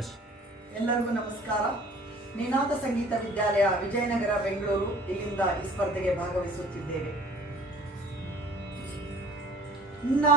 S ಎಲ್ಲರಿಗೂ ನಮಸ್ಕಾರ. ನಿನಾದ ಸಂಗೀತ ವಿದ್ಯಾಲಯ ವಿಜಯನಗರ ಬೆಂಗಳೂರು ಇಲ್ಲಿಂದ ಈ ಸ್ಪರ್ಧೆಗೆ ಭಾಗವಹಿಸುತ್ತಿದ್ದೇವೆ. ನಾ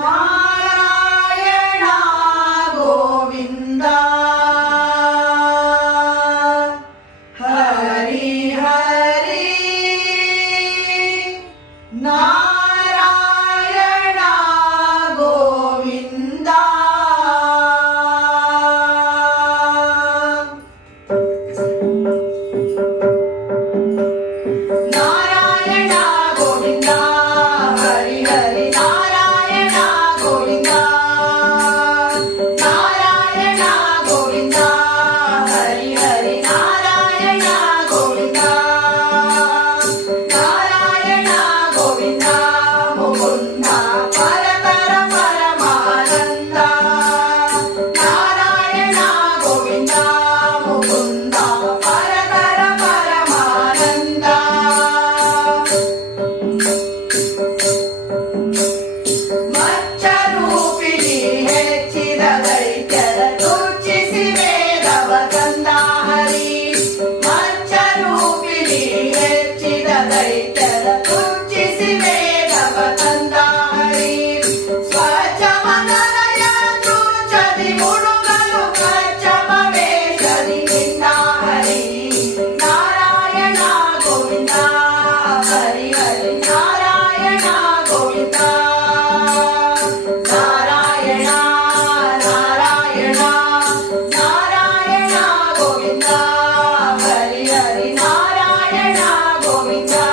going down.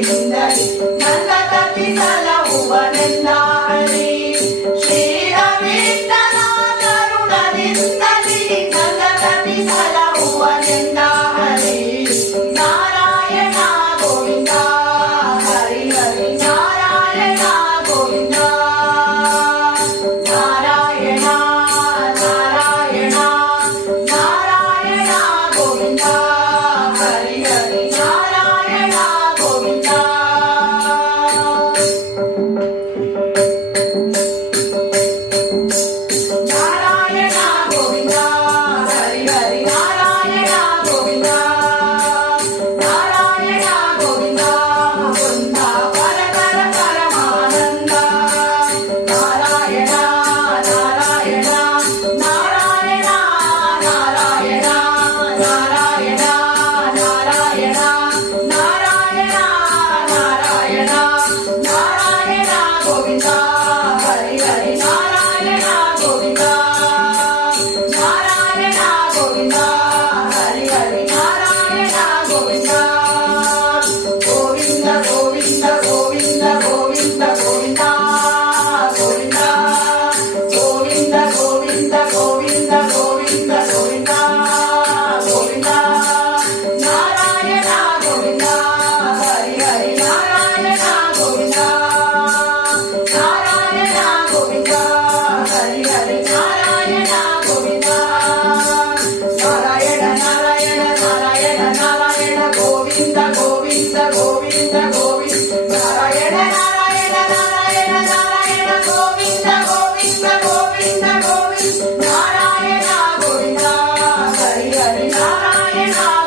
Christ. It's hard.